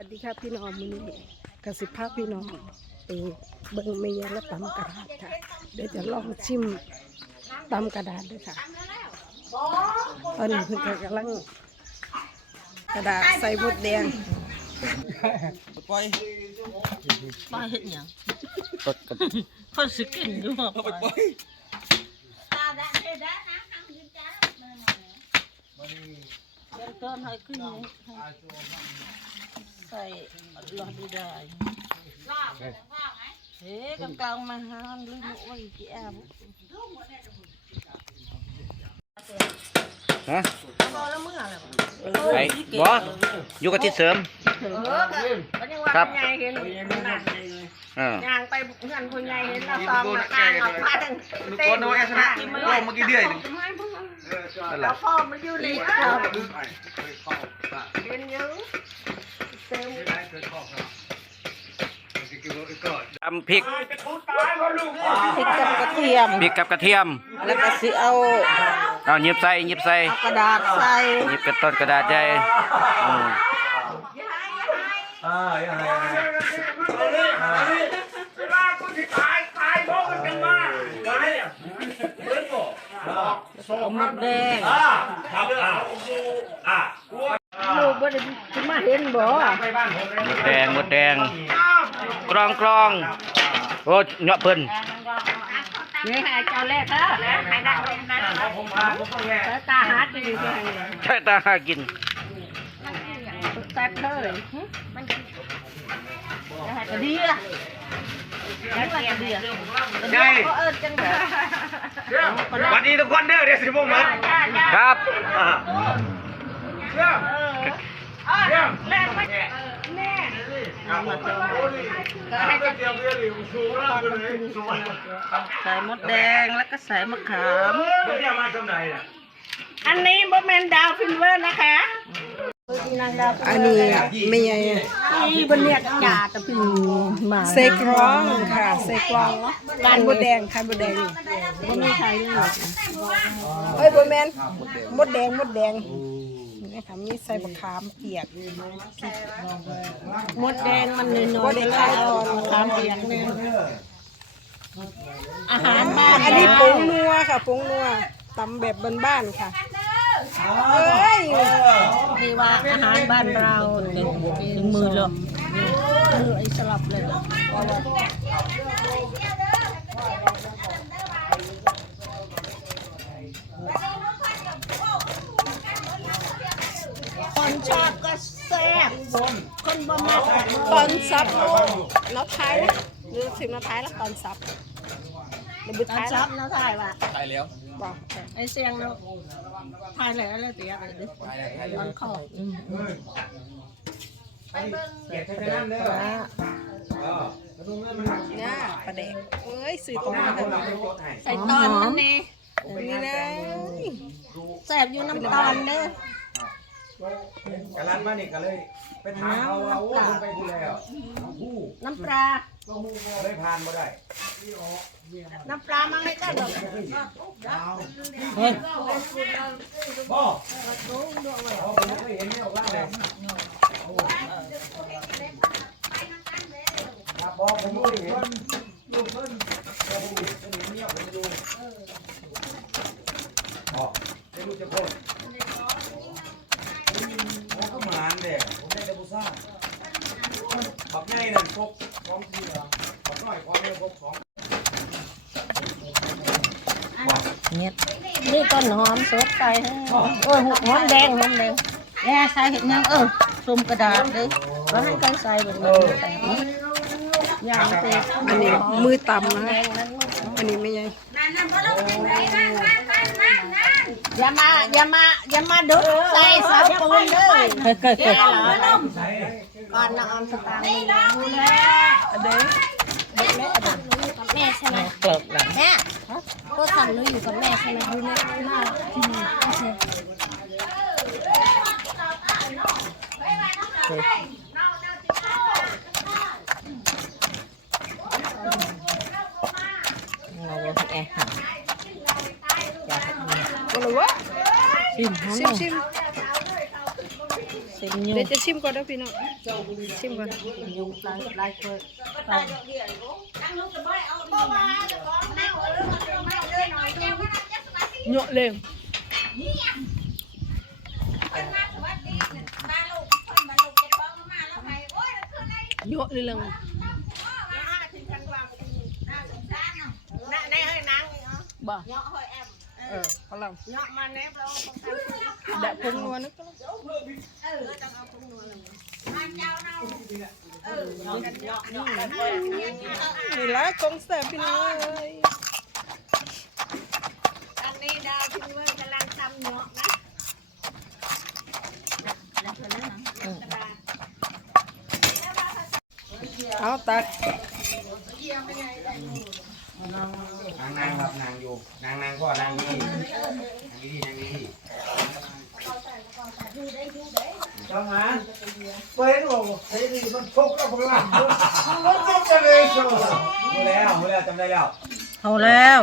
สวัสดีค่ะพี่น้องมือนี้กสิภาพพี่น้องไปเบิงเมียและตำกระดาษค่ะ เดี๋ยวจะลองชิมตำกระดาษด้วยค่ะตอนนี้เพิ่งกำลังกระดาษใส่หมดแดงปล่อยป้าเห็นหยังก็ก็คนสิกินอยู่บ่เอาไปปล่อยเริ่มต้นให้ขึ้น ใส่หลอดดีได้เฮ้กำกลางมาหาลืมไว้กี่แอบฮะพอแล้วเมื่อไหร่ไอ้บ่อยู่กับที่เสริมครับใหญ่เห็นอ่าย่างไปเพื่อนคนใหญ่เห็นเราซองมากลางเอาผ้าดึงลูกโอนเอาไว้ชนะโอ้เมื่อกี้เดือยหนึงนั่นแหแล้ละวพ่อมันอยู่ในครับ ตำพริกพริกกับกระเทียม พริกกับกระเทียม แล้วก็สิเอาเอาหยิบใส่หยิบใส่กระดาษใส่หยิบกระต้นกระดาษใหญ่อืมเอาหมดแดงลูกบ่ได้สิมาเห็นบ่หมดแดงหมดแดง กรองกรองโอ้ยเหาะเพิ่นนี่ให้เจ้าแรกเด้อให้ได้เป็นนั้นสายตาหากินอยู่ที่ไหนใช่ตาหากินแซ่บเลยกระเดียแล้วกระเดียใช่ก็เอิ้นจังได๋วันนี้ทุกคนเด้อเดี๋ยวสิบโมงมาครับ ใส่มดแดงแล้วก็ใส่มะขามอันนี้บ่แมนดาวฟินเวอร์นะคะอันนี้ไม่ใหญ่ที่บนเรียกจ่าตะพินมาเซกรองค่ะเซกรองการมดแดงค่ะมดแดงนี่บ่มีใครเลยเอ้ยบ่แมนมดแดงมดแดง นี่ค่ะมีใส่บะขามเปียกมดแดงมันน้บ่อยได้ๆคายตอนมะขามเปียกนี่อาหารบ้านอันนี้ผงนัวค่ะผงนัวตำแบบบ้านๆค่ะเอ้ยนี่ว่าอาหารบ้านเราถึงถึงมือเลยมือไอ้สลับเลย คนชอบก็แซ่บคนบ่มักก็ตอนซับแล้วท้ายนะหรือสิบนาท้ายแล้วตอนซับหรือบุตอนท้ายชแล้อวบนะถ่ายว่ะตายแล้วบอกไอ้เสียงเนาะถ่ายแล้วแล้วเตียอะไรดิตอนเข้าอืมเนี่ยประเด็กเอ้ยสื่อตรงนี้นใส่ตอนนั่นเองนี่นะแซ่บอยู่น้ำตาลเด้อ กะลันมานี่ก็เลย ไปถามเขาว่าโอ้ยไปพูดแล้วผู้น้ำปลาได้ผ่านบ่ได้น้ำปลามาให้กันหรอกเฮ้ยบ่ผมไม่เห็นเนี่ยออกล่างเลยครับบอกผมไม่เห็นลูกเพิ่นแต่ผมเห็นเพิ่นเงียบผมดูอ๋อไม่รู้จะพูดผมก็หมาน เด้ผมได้แต่ผู้สร้างบักใหญ่นั่นครบสองทีเหรอบักน้อยพอเนี่ยครบสองเนี่ยนี่ต้นหอมสดใส่ให้โอ้ยหอมแดงหอมแดงแย่ใส่เห็ดยังเออซุ่มกระดาษเลยแล้วให้กันใส่แบบนี้แต่ย่างเตะอันนี้มือต่ำนะแดงนั้นอันนี้ไม่ใหญ่ อย่ามาอย่ามาอย่ามาดุใส่สาวปูนเลยแก่เหรอก่อนนอนสตางค์นี่นะอันเด้แม่ใช่ไหมเกลิบหลังแม่ก็สั่งหนูอยู่กับแม่ใช่ไหมดูแม่หน้าที่นี่โอเคเราแอบหา ก็รู้ว่าชิมชิมชิมชิมอยู่เดี๋ยวจะชิม ก่อนนะพี่น้องชิมก่อนยุงลายลายเปิดเหยาะเลยเหยาะเลยลังบ่เออพลังดะพุงนัวนึกนี่ละกงแซ่บพี่น้องเอ้ยอันนี้ดาวพิมพ์เวอร์กำลังทำเนาะนะเอาตักนางนางครับนางอยู่ นางนางก็นางนี่นางนี่นางนี่ทำงานเปิดบอกเฮ้ยมันชกกับพวกเรามันชกกันเลยชัวร์รู้แล้วรู้แล้วจำได้แล้วเอาแล้ว